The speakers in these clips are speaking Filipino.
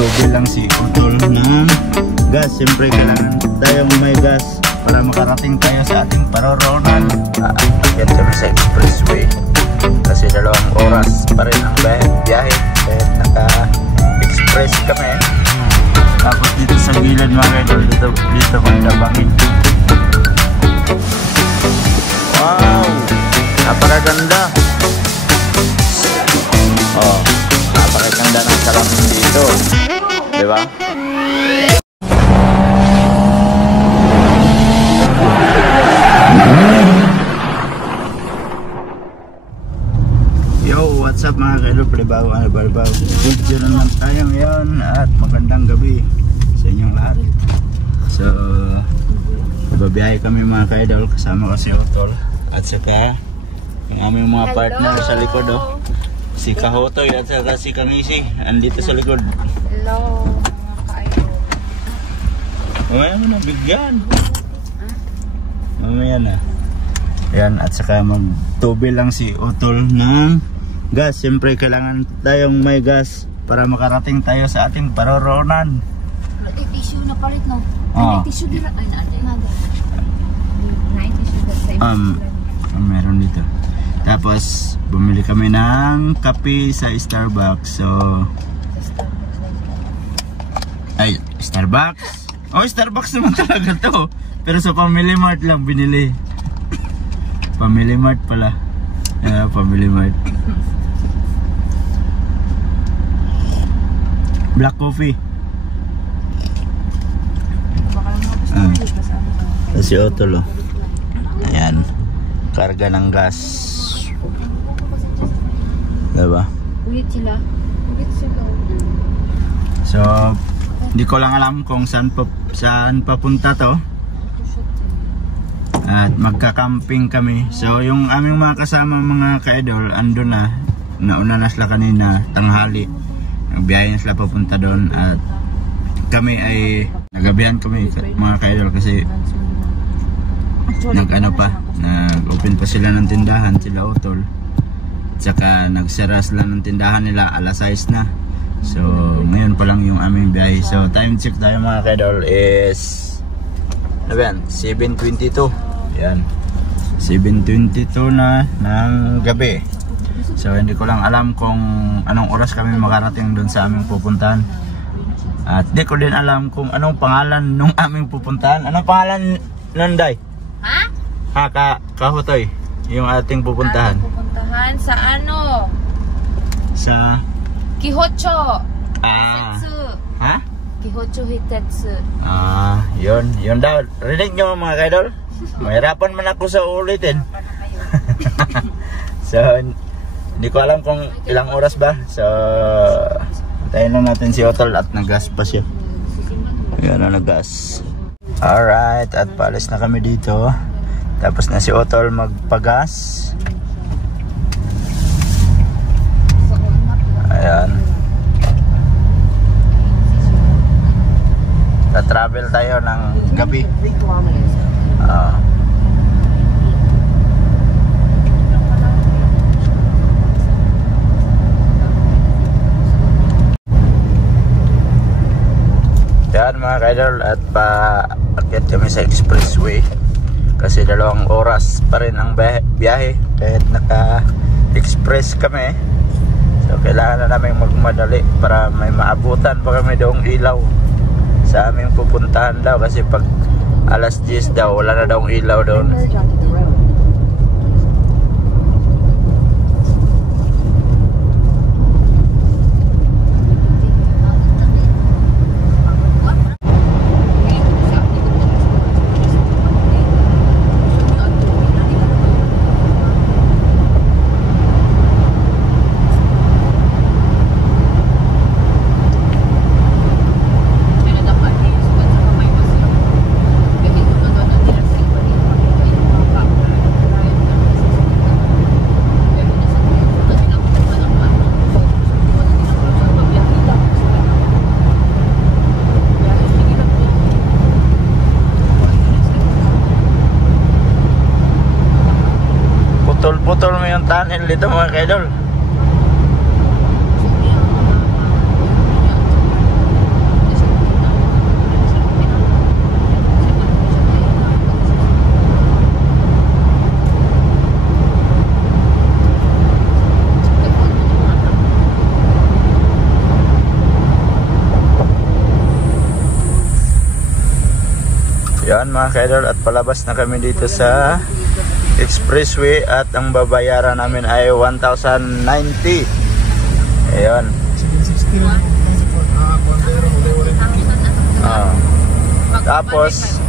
Tubil lang si Utol ng gas. Siyempre kailangan tayong may gas para makarating tayo sa ating paroroonan. Akyat kami sa expressway kasi 2 oras pa rin ang biyahe kahit naka-express kami. Tapos dito sa gilid mga idol, dito magdabangin. Wow! Napakaganda! Oh, napakaganda ng salamin dito. Diba? Yo, what's up mga kaidol? Palibago. Video naman tayo ngayon at magandang gabi sa inyong lahat. So, babiyahe kami mga kaidol. Kasama ko si Utol at saka yung aming mga partner sa likod, oh. Si Kahotoy at saka si Kangisi andito sa likod. Hello mga kaidol. Mamaya mo na bigyan. Mamaya na. Yan, at saka magtubil lang si Utol ng gas. Siyempre kailangan tayong may gas para makarating tayo sa ating paroroonan. Ay, tissue na palit, no? Oh. Ay, tissue dira. Ay, natin na. Night tissue the same. Meron dito. Tapos bumili kami ng kape sa Starbucks. So ay, Starbucks. Oh, Starbucks naman talaga to. Pero sa Family Mart lang binili. Family Mart pala. Family Mart. Black coffee. Si Otol, oh. Ayan. Karga ng gas. Diba? Ulit sila. So, hindi ko lang alam kung saan papunta to. At magka-camping kami. So, yung aming mga kasama mga ka-idol, ando na. Nauna na sila kanina, tanghali. Nagbiyahe na sila papunta doon. At kami ay nagabihan kami mga ka-idol kasi nag-open pa sila ng tindahan, sila Utol. At saka nagsara sila ng tindahan nila, alas 6 na. So ngayon pa lang yung aming biyahe. So time check tayo mga ka-idol is 7:22. Yan, 7:22 na ng gabi. So hindi ko lang alam kung anong oras kami makarating doon sa aming pupuntahan. At di ko din alam kung anong pangalan nung aming pupuntahan. Anong pangalan nun, Day? Ha? Kahotoy, yung ating pupuntahan. Pupuntahan sa ano? Sa Kihocho. Hitetsu. Ha? Kihocho Hitetsu. Yun daw. Rinig nyo mga kaidol? Mahirapan man ako sa ulitin. So, hindi ko alam kung ilang oras ba. So, tayin lang natin si Utol at nag-gas pa siya. Ayan na, nag-gas. Alright, at paalis na kami dito. Tapos na si Utol magpagas. Ayan. Ta-travel tayo ng gabi. Yan mga kaidol, at paakyat kami sa expressway kasi 2 oras pa rin ang biyahe kahit naka-express kami. So kailangan na namin magmadali para may maabutan pa kami doong ilaw sa aming pupuntahan daw, kasi pag alas 10 daw wala na daw ilaw doon. Putol-putol mo yung tunnel dito mga kaidol. Yan mga ka-idol, at palabas na kami dito sa expressway at ang babayaran namin ay 1,090. Ayan. Tapos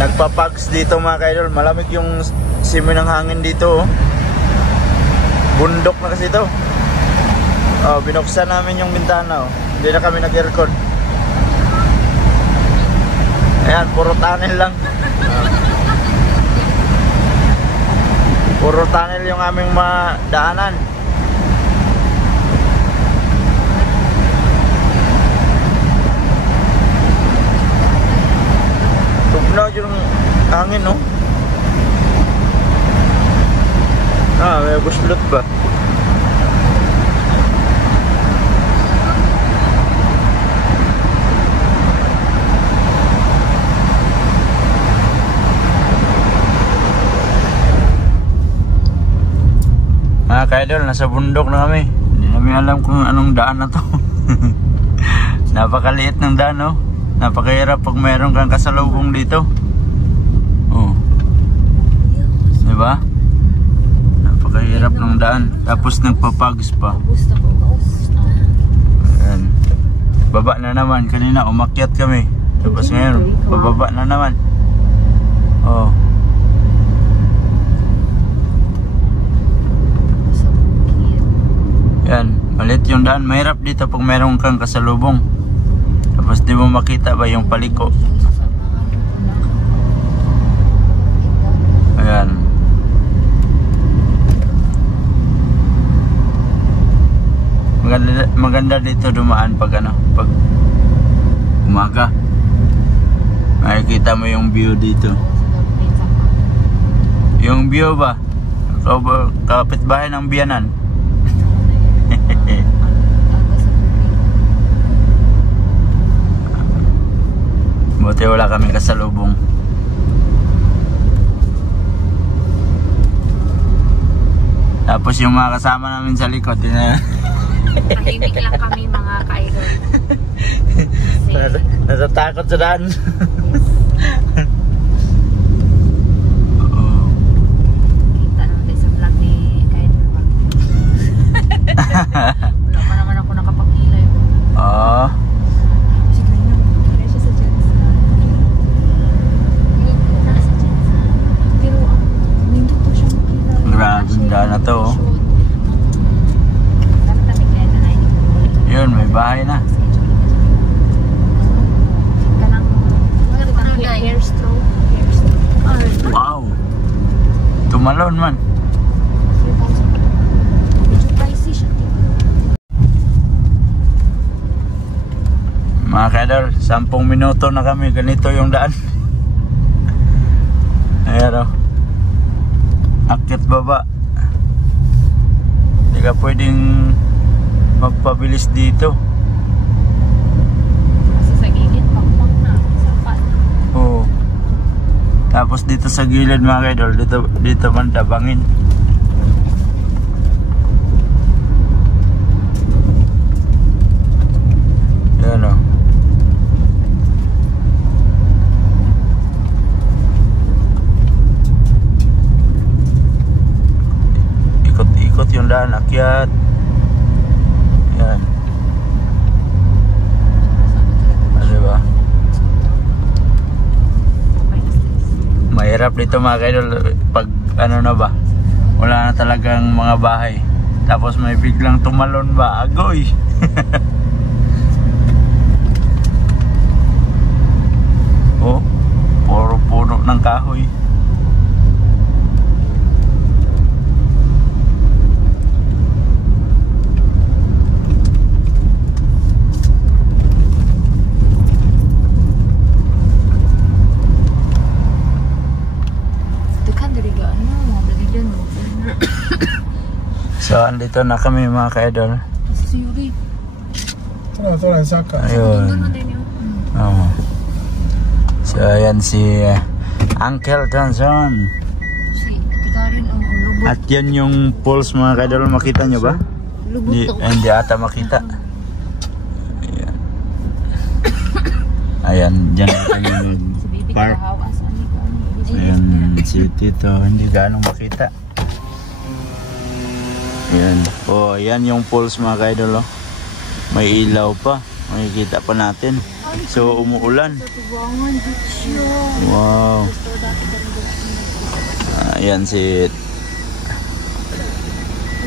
nagpapags dito mga ka-idol. Malamig yung simoy ng hangin dito. Bundok na kasi ito. Binuksan namin yung bintana. Hindi na kami nag-aircon. Ayan, puro tunnel lang. Puro tunnel yung aming madaanan. Tugnaw yung hangin, no? May buslot ba? Mga ka-idol, nasa bundok na kami. Hindi namin alam kung anong daan na to. Napakaliit ng daan, no? Napakahirap pag mayroon kang kasalubong dito. Diba? Napakahirap ng daan. Tapos nagpapags pa. Ayan. Baba na naman. Kanina umakyat kami. Tapos ngayon, bababa na naman. Yan, malit yung daan. Mahirap dito pag mayroon kang kasalubong. Tapos di mo makita ba yung paliko. Ayan. Maganda dito dumaan pag pag umaga. Makikita mo yung view dito. Yung view ba? Kapitbahay ng biyanan. Buti wala kaming kasalubong. Tapos yung mga kasama namin sa likod, Tahimik lang kami mga ka-idol. Natatakot sa daan. Kita naman tayo sa vlog ni ka-idol. Wala pa naman ako nakapag-ilay. Grabe na to. Yun, may bahay na. Wow, tumalon man. Mga ka-idol, 10 minuto na kami. Ganito yung daan. Ayan o. Akit baba. Hindi ka pwedeng magpabilis dito. Kasi sa gilid, pakpak na. Sapat. Oo. Tapos dito sa gilid mga ka-idol, dito man dabangin. Yan o. Ikot-ikot yung daan, akyat. Yan. Diba? Mahirap dito mga ka-idol pag na ba, wala na talagang mga bahay. Tapos may biglang tumalon ba, agoy. Puro puno ng kahoy. So andito na kami mga ka-idol. Si Yuri. Ayun. So ayan si Uncle Johnson. Si Karen ang lubot. At yan yung pulse mga ka-idol. Makita nyo ba? Lubot to. Hindi ata makita. Ayan. Ayan, dyan yung park. Ayan, city to. Hindi gaano makita. Ayan. Oh, ayan yung pools mga ka-idol. Oh. May ilaw pa. Makikita pa natin. So, umuulan. Wow. Ayan si...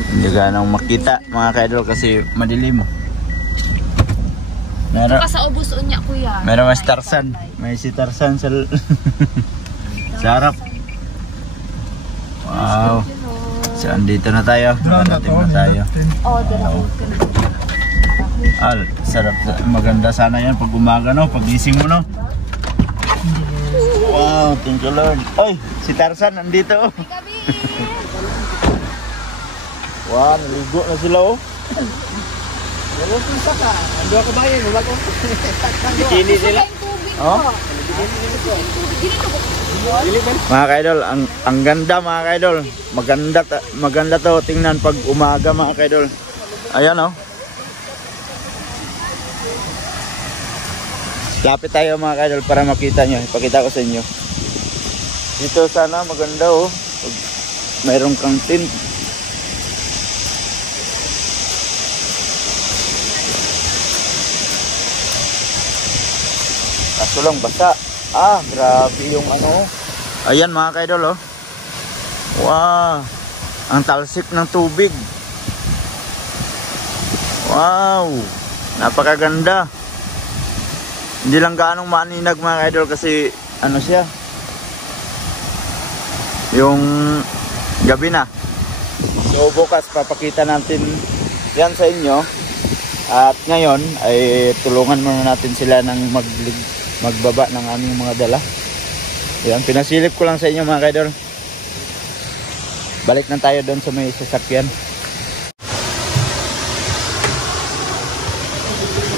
Hindi gaano makita mga ka-idol kasi madilim. Meron sa ubos unya kuya. Meron mas Tarzan. May si Tarzan sa sa harap. Wow. So, andito na tayo. Narating na tayo. Oh, dito. Al, sarap. Maganda sana yan pag umaga, no? Pag gising mo, no? Wow, thank you Lord. Ay, si Tarzan nandito. Wow, naligo na sila, oh. Wala kong saka. Ando ako bayan. Wala kong Bikini sila. Oh? Mga ka-idol, ang ganda mga ka-idol. Maganda to tingnan pag umaga mga ka-idol. Ayan, oh. Lapit tayo mga ka-idol para makita nyo. Ipakita ko sa inyo. Dito sana maganda, oh. Pag mayroong kang tint. Kaso lang basa. Ah, grabe yung ano. Ayan mga ka-idol, oh. Wow. Ang talsik ng tubig. Wow. Napakaganda. Hindi lang gaanong maninag mga ka-idol kasi ano siya. Yung gabi na. So bukas papakita natin yan sa inyo. At ngayon ay tulungan muna natin sila ng magbaba ng aming mga dala. Yan, pinasilip ko lang sa inyo mga ka-idol. Balik na tayo doon sa may sasakyan.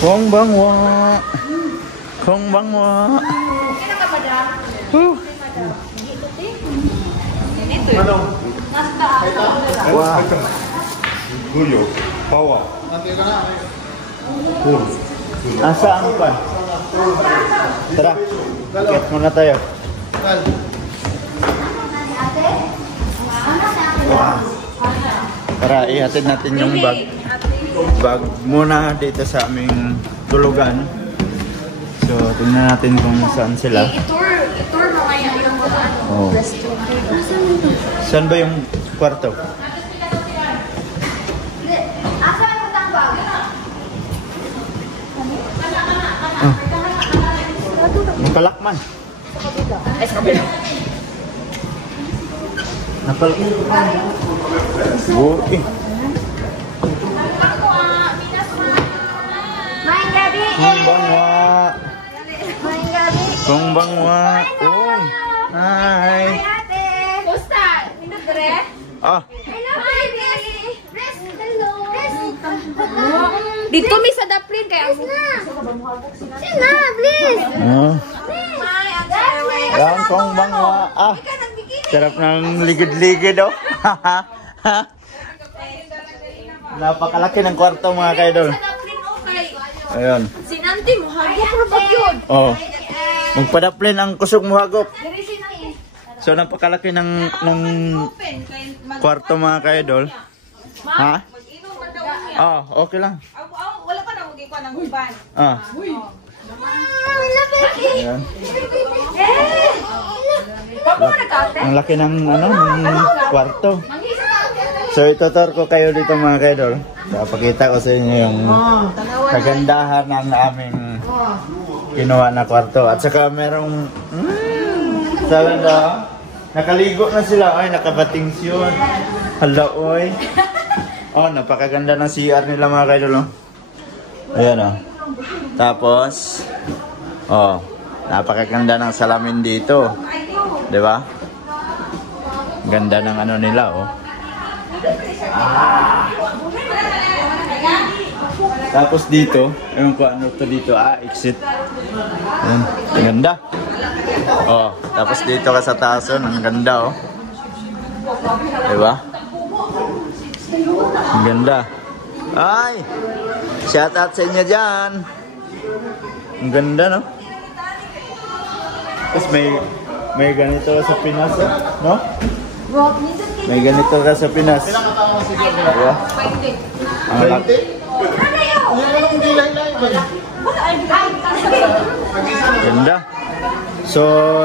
Kong bangwa. Kong bangwa. Wah. Gulyo. Power. Asaan pa? Tara. Get muna tayo. Wow. Tara, ihatid natin yung bag muna dito sa aming tulugan. So, tingnan natin kung saan sila. I-tour mo kaya yung Oh. Saan ba yung kwarto? Oh. Napalakman. Napalakman. Okay. Kung bangwa. Kung bangwa. Uy. Hi. Kusta? Minagre? Ah. Dito may sa daplin kaya ako. Sina, please. Oh. Yan, kung bangwa. Ah. Sarap ng ligid-ligid, oh. Napakalaki ng kwarto mga ka-idol. Ayun. Sinanti mo hagop ra pag yun. Oh. Magpadaplin ang kusog mo hagop. So napakalaki ng kwarto mga ka-idol. Ha? Ah, okay lang. Wala pa na magikuan ng uban. Ah. Ayan. Ang laki ng ano, ng kwarto. So itutur ko kayo dito mga ka-idol. Papakita ko sa inyo yung kagandahan ng aming kinuha na kwarto. At saka merong talaga nakaligo na sila. Ay, nakabatings yun. Hala, oy. Oh, napakaganda ng CR nila mga ka-idol, oh. Ayan, oh. Tapos oh, napakaganda ng salamin dito. 'Di ba? Ganda ng ano nila, oh. Tapos dito, yung kung ano to dito, exit. Ayan, ang ganda. Oh, tapos dito ka sa taas, ang ganda, oh. 'Di ba? Ang ganda. Ay! Shout out sa inyo dyan. Ang ganda, no? Tapos may ganito sa Pinas, no? May ganito ka sa Pinas. Diba? Ang laki. Ganda. So,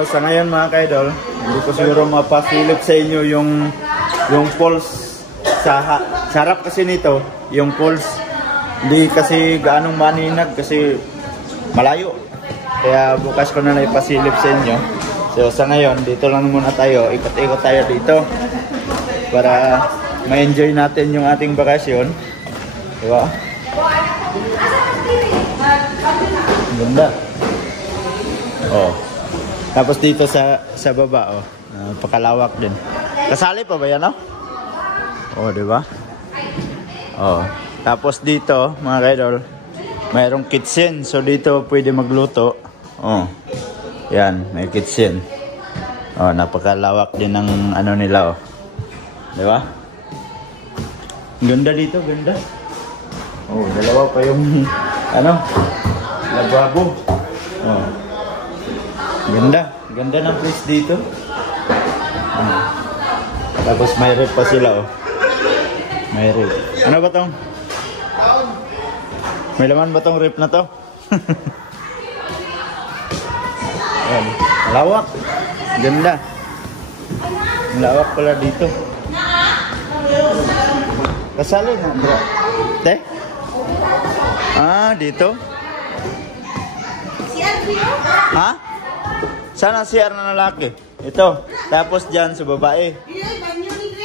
sa ngayon mga kaidol, hindi ko siguro mapasilip sa inyo yung pulse sa harap kasi nito, yung pulse hindi kasi gaanong maninag kasi malayo. Kaya bukas ko na ipasilip sa inyo. So sa ngayon, dito lang muna tayo, ikot-ikot tayo dito para ma-enjoy natin yung ating bakasyon. Diba? Ganda. Oh. Tapos dito sa baba, oh. Pakalawak din. Kasali pa ba yan, oh? Oh, di ba? Oh. Tapos dito, mga kaidol, mayroong kitchen. So dito pwede magluto. Oh. Yan, may kitchen. Oh, napakalawak din ng ano nila, oh. Di ba? Ganda dito, ganda. Oh, dalawa pa yung ano, lababo. Oh. Ganda. Ganda ng place dito. Tapos may rep pa sila, oh. May rep. Ano ba tong? May laman ba tong rep na to? Ayan. Lawak. Ganda. Lawak pala dito. Kasali na, bro. Te? Ah, dito? Ha? Sana CR na lalaki. Ito. Tapos dyan sa babae.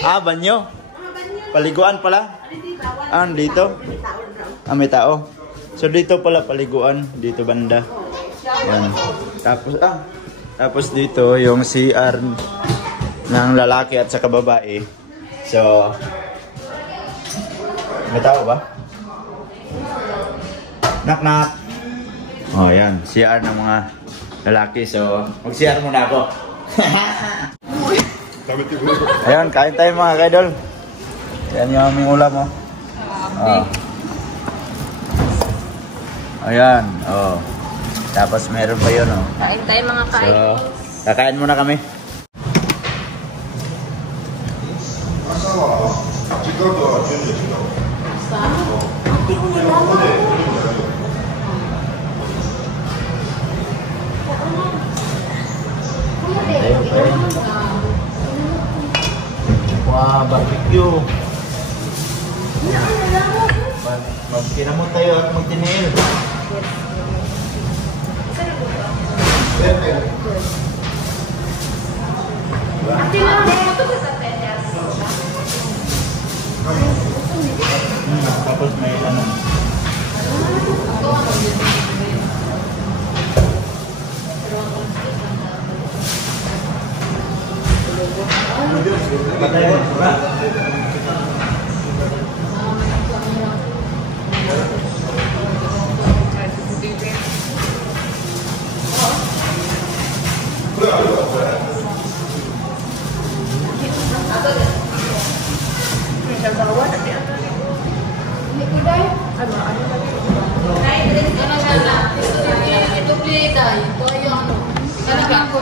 Ah, banyo. Paliguan pala. Ah, dito. Ah, may tao. So dito pala paliguan. Dito banda. Yan. Tapos dito yung CR ng lalaki at saka babae. So, may tao ba? Knock knock. Oh, yan. CR ng mga lalaki. So, mag-CR muna ako. Ayun, kain tayo mga kaidol. Yan yung aming ulam, oh. Oh. Ayan, oh. Tapos meron pa yun, oh. Kain tayo mga kain. So, kakain muna kami. Wah, barbecue. Magkinamot tayo at magtinil. Tapos may ano.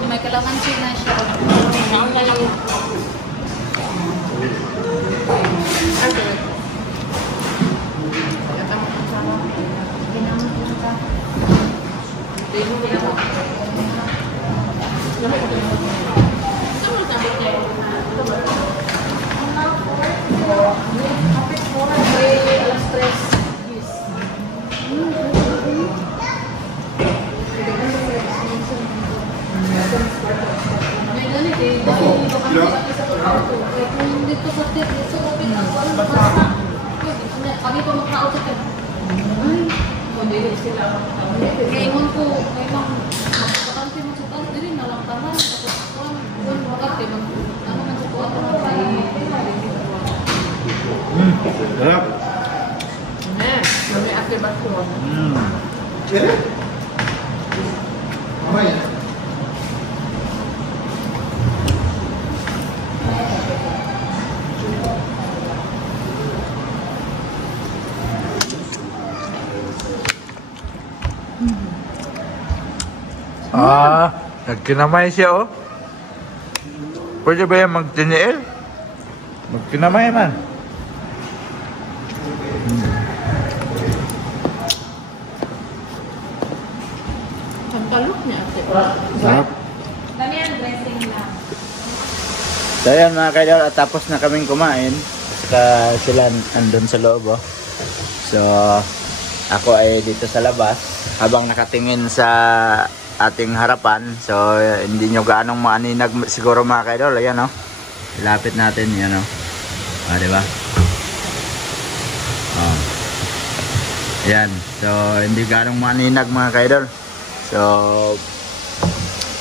May kalamansi na siya. Kami pa magkautot ka. Ay, hindi sila. Ngayon po, may mga makakante mo sa taas, din na lang taman. Kung makakante, ano man sa kuha ko na tayo. Sarap. May after back ko. Kira? Mamay. Nagkinamay siya, oh. Pwede ba yan magtiniil? Magkinamay man. Pagkalok niya. Sarap. Dami ang dressing lang. So yan mga kaidol, at tapos na kaming kumain. Saka sila andun sa loob, oh. So ako ay dito sa labas habang nakatingin sa ating harapan. So hindi nyo gaanong maaninag siguro mga kaidol. Ayan, oh. Ilapit natin yan, oh. Diba? Oh. Ayan. So hindi gaanong maaninag mga kaidol. So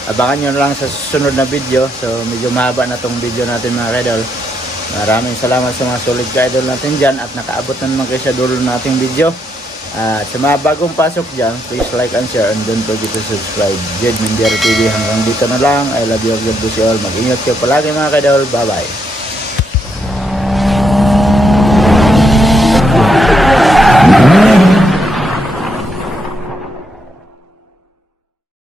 abangan nyo lang sa susunod na video. So medyo mahaba na tong video natin mga kaidol. Maraming salamat sa mga solid ka-idol natin dyan. At nakaabot na naman kayo sa dulo nating video. At sa mga bagong pasok dyan, please like and share. And don't forget to subscribe. Jed Mendiaro TV, hanggang dito na lang. I love you, God bless you all. Mag-ingat kayo palagi mga kaidol. Bye bye.